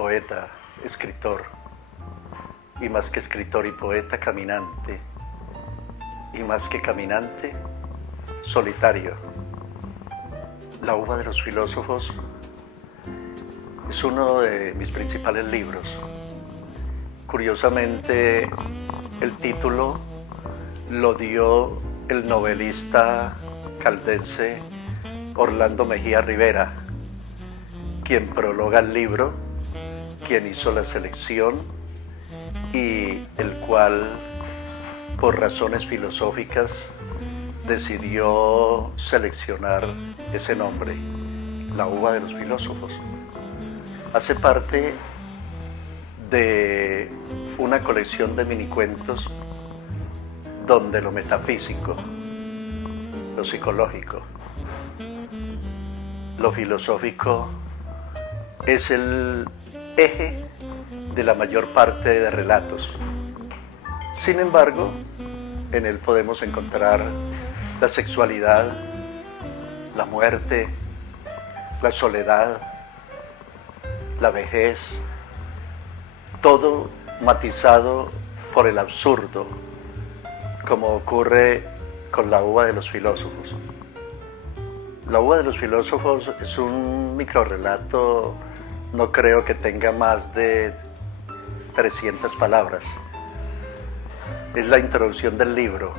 poeta, escritor, y más que escritor y poeta, caminante, y más que caminante, solitario. La uva de los filósofos es uno de mis principales libros. Curiosamente, el título lo dio el novelista caldense Orlando Mejía Rivera, quien prologa el libro, quien hizo la selección y el cual, por razones filosóficas, decidió seleccionar ese nombre, La uva de los filósofos. Hace parte de una colección de minicuentos donde lo metafísico, lo psicológico, lo filosófico es el eje de la mayor parte de relatos. Sin embargo, en él podemos encontrar la sexualidad, la muerte, la soledad, la vejez, todo matizado por el absurdo, como ocurre con La uva de los filósofos. La uva de los filósofos es un microrrelato, no creo que tenga más de 300 palabras. Es la introducción del libro.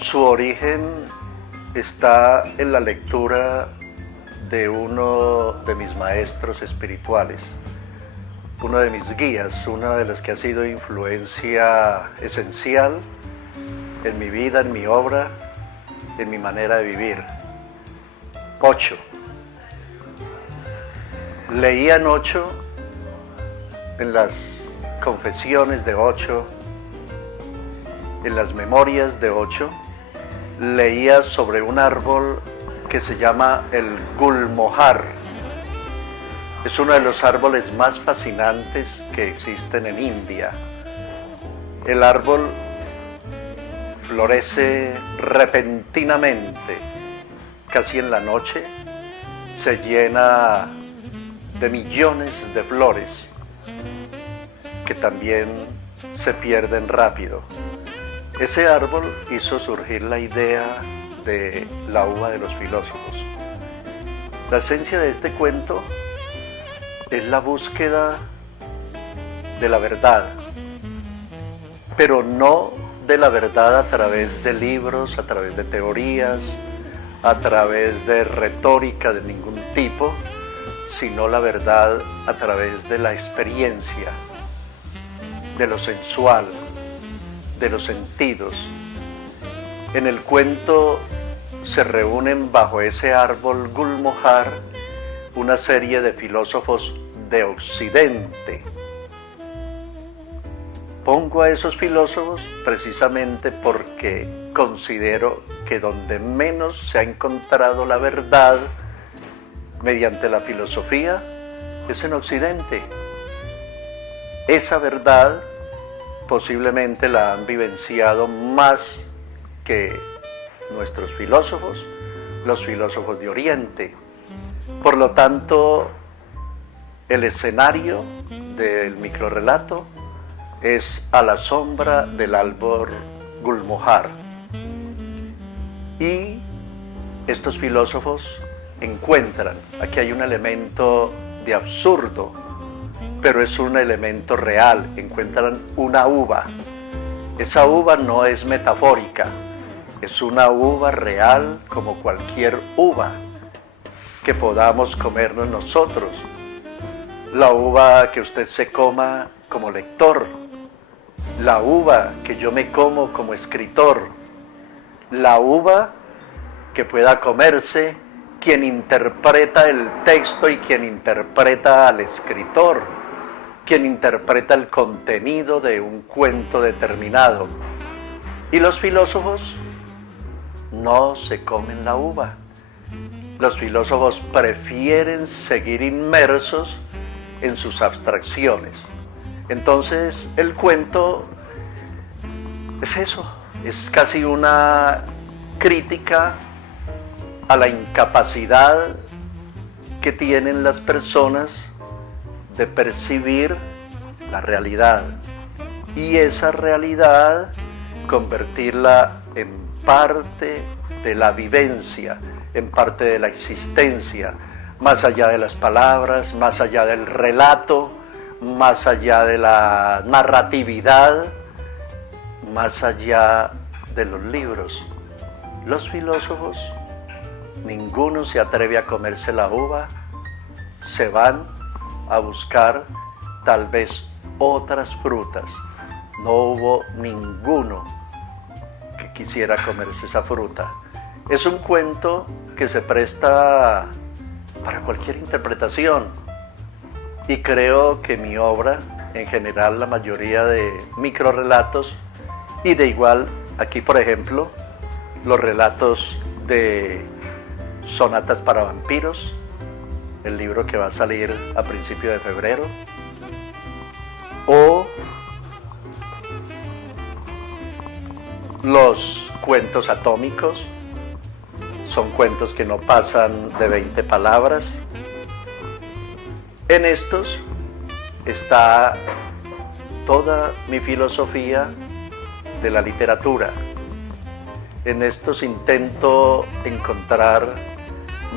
Su origen está en la lectura de uno de mis maestros espirituales, uno de mis guías, uno de los que ha sido influencia esencial en mi vida, en mi obra, en mi manera de vivir. Osho. Leían Osho en las confesiones de Osho, en las memorias de Osho, leía sobre un árbol que se llama el Gulmohar. Es uno de los árboles más fascinantes que existen en India. El árbol florece repentinamente, casi en la noche, se llena de millones de flores que también se pierden rápido. Ese árbol hizo surgir la idea de La uva de los filósofos. La esencia de este cuento es la búsqueda de la verdad, pero no de la verdad a través de libros, a través de teorías, a través de retórica de ningún tipo, sino la verdad a través de la experiencia, de lo sensual, de los sentidos. En el cuento se reúnen bajo ese árbol Gulmohar una serie de filósofos de Occidente. Pongo a esos filósofos precisamente porque considero que donde menos se ha encontrado la verdad mediante la filosofía es en Occidente. Esa verdad posiblemente la han vivenciado más que nuestros filósofos, los filósofos de Oriente. Por lo tanto, el escenario del microrrelato es a la sombra del árbol Gulmohar. Y estos filósofos encuentran, aquí hay un elemento de absurdo, pero es un elemento real, encuentran una uva. Esa uva no es metafórica, es una uva real como cualquier uva que podamos comernos nosotros. La uva que usted se coma como lector, la uva que yo me como como escritor, la uva que pueda comerse quien interpreta el texto y quien interpreta al escritor, quien interpreta el contenido de un cuento determinado. Y los filósofos no se comen la uva. Los filósofos prefieren seguir inmersos en sus abstracciones. Entonces, el cuento es eso, es casi una crítica a la incapacidad que tienen las personas de percibir la realidad y esa realidad convertirla en parte de la vivencia, en parte de la existencia, más allá de las palabras, más allá del relato, más allá de la narratividad, más allá de los libros. Los filósofos, ninguno se atreve a comerse la uva, se van a buscar tal vez otras frutas. No hubo ninguno que quisiera comerse esa fruta. Es un cuento que se presta para cualquier interpretación y creo que mi obra, en general la mayoría de microrelatos y de igual, aquí por ejemplo, los relatos de Sonatas para vampiros, el libro que va a salir a principios de febrero, o los cuentos atómicos, son cuentos que no pasan de 20 palabras. En estos está toda mi filosofía de la literatura. En estos intento encontrar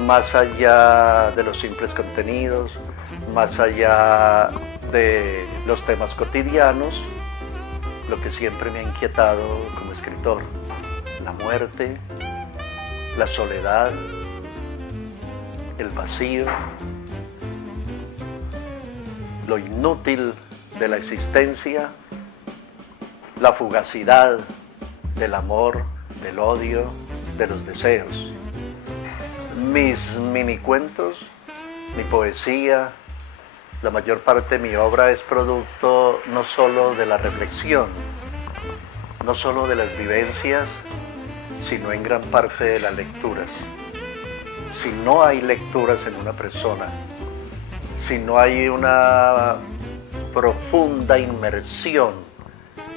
más allá de los simples contenidos, más allá de los temas cotidianos, lo que siempre me ha inquietado como escritor: la muerte, la soledad, el vacío, lo inútil de la existencia, la fugacidad del amor, del odio, de los deseos. Mis minicuentos, mi poesía, la mayor parte de mi obra es producto no solo de la reflexión, no solo de las vivencias, sino en gran parte de las lecturas. Si no hay lecturas en una persona, si no hay una profunda inmersión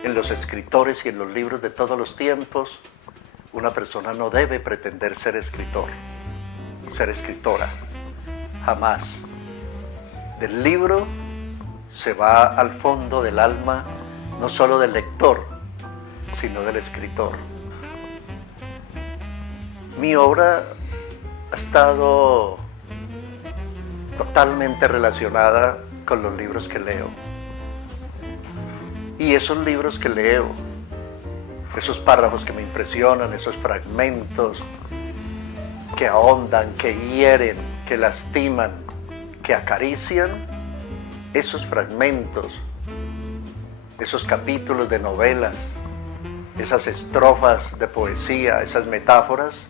en los escritores y en los libros de todos los tiempos, una persona no debe pretender ser escritor, ser escritora, jamás. Del libro se va al fondo del alma, no solo del lector, sino del escritor. Mi obra ha estado totalmente relacionada con los libros que leo. Y esos libros que leo, esos párrafos que me impresionan, esos fragmentos que ahondan, que hieren, que lastiman, que acarician, esos fragmentos, esos capítulos de novelas, esas estrofas de poesía, esas metáforas,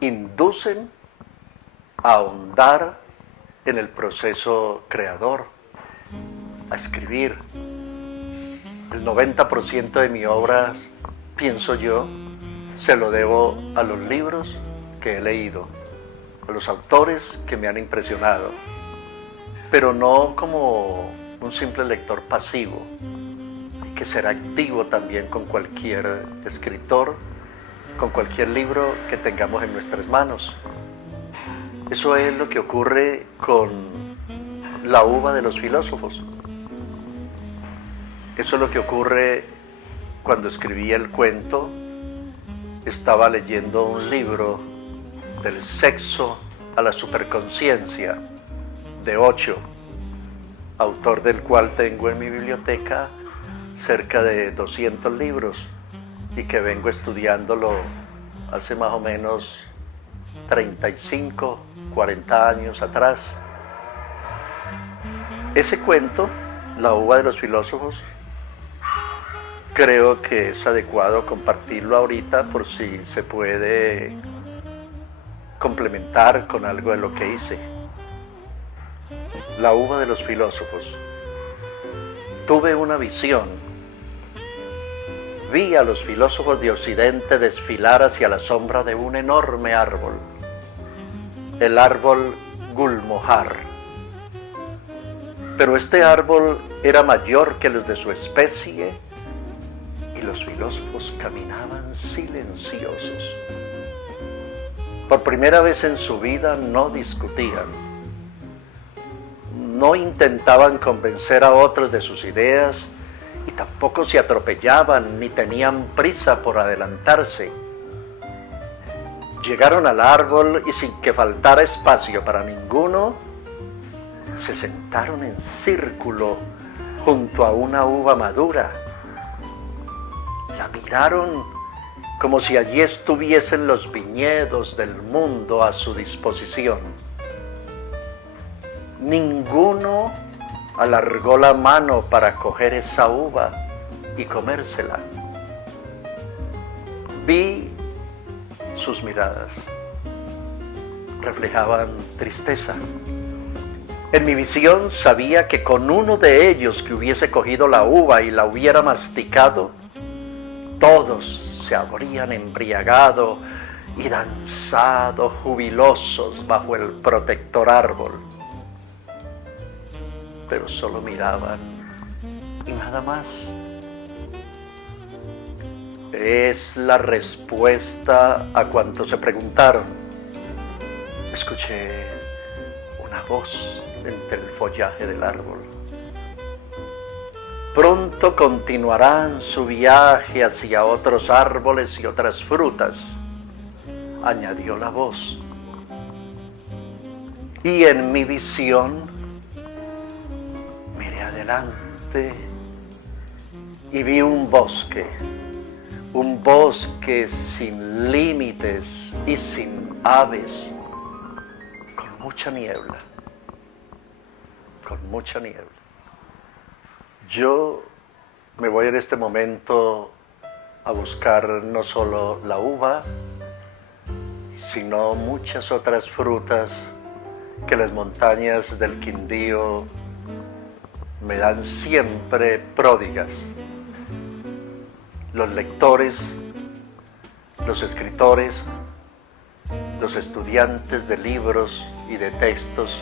inducen a ahondar en el proceso creador, a escribir. El 90% de mi obra, pienso yo, se lo debo a los libros que he leído, a los autores que me han impresionado, pero no como un simple lector pasivo. Hay que ser activo también con cualquier escritor, con cualquier libro que tengamos en nuestras manos. Eso es lo que ocurre con la uva de los filósofos. Eso es lo que ocurre cuando escribí el cuento. Estaba leyendo un libro del sexo a la superconciencia de Osho, autor del cual tengo en mi biblioteca cerca de 200 libros y que vengo estudiándolo hace más o menos 35, 40 años atrás. Ese cuento, La uva de los filósofos, creo que es adecuado compartirlo ahorita por si se puede complementar con algo de lo que hice. La uva de los filósofos. Tuve una visión. Vi a los filósofos de Occidente desfilar hacia la sombra de un enorme árbol, el árbol Gulmohar. Pero este árbol era mayor que los de su especie y los filósofos caminaban silenciosos. Por primera vez en su vida no discutían, no intentaban convencer a otros de sus ideas y tampoco se atropellaban ni tenían prisa por adelantarse. Llegaron al árbol y sin que faltara espacio para ninguno, se sentaron en círculo junto a una uva madura. La miraron como si allí estuviesen los viñedos del mundo a su disposición. Ninguno alargó la mano para coger esa uva y comérsela. Vi sus miradas, reflejaban tristeza. En mi visión sabía que con uno de ellos que hubiese cogido la uva y la hubiera masticado, todos se habrían embriagado y danzado jubilosos bajo el protector árbol. Pero solo miraban y nada más. Es la respuesta a cuanto se preguntaron. Escuché una voz entre el follaje del árbol. Pronto continuarán su viaje hacia otros árboles y otras frutas, añadió la voz. Y en mi visión miré adelante y vi un bosque sin límites y sin aves, con mucha niebla. Yo me voy en este momento a buscar no solo la uva, sino muchas otras frutas que las montañas del Quindío me dan siempre pródigas. Los lectores, los escritores, los estudiantes de libros y de textos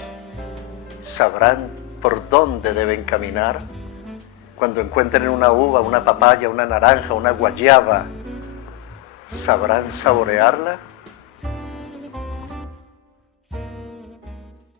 sabrán por dónde deben caminar cuando encuentren una uva, una papaya, una naranja, una guayaba. ¿Sabrán saborearla?